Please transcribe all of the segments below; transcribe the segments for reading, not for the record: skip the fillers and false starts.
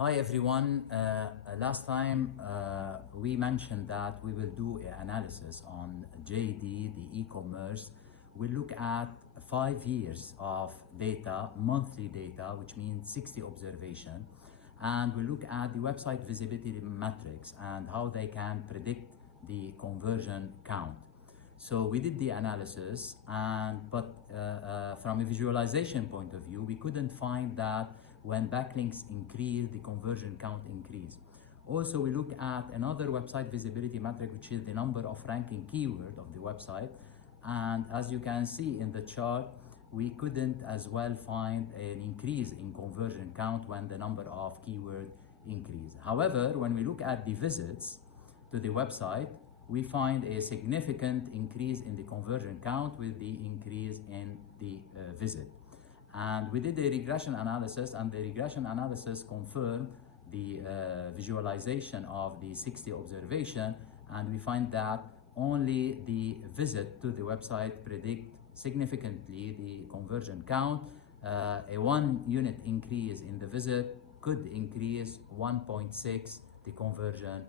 Hi everyone. Last time we mentioned that we will do an analysis on JD, the e-commerce. We'll look at 5 years of data, monthly data, which means 60 observation. And we'll look at the website visibility metrics and how they can predict the conversion count. So we did the analysis, but from a visualization point of view, we couldn't find that when backlinks increase, the conversion count increase. Also, we look at another website visibility metric, which is the number of ranking keyword of the website. And as you can see in the chart, we couldn't as well find an increase in conversion count when the number of keyword increase. However, when we look at the visits to the website, we find a significant increase in the conversion count with the increase in the visit. And we did a regression analysis, and the regression analysis confirmed the visualization of the 60 observation, and we find that only the visit to the website predict significantly the conversion count. A 1 unit increase in the visit could increase 1.6 the conversion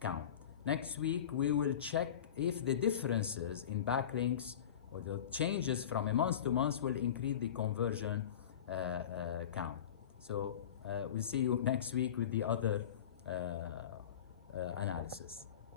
count. Next week, we will check if the differences in backlinks or the changes from a month to month will increase the conversion count. So we'll see you next week with the other analysis.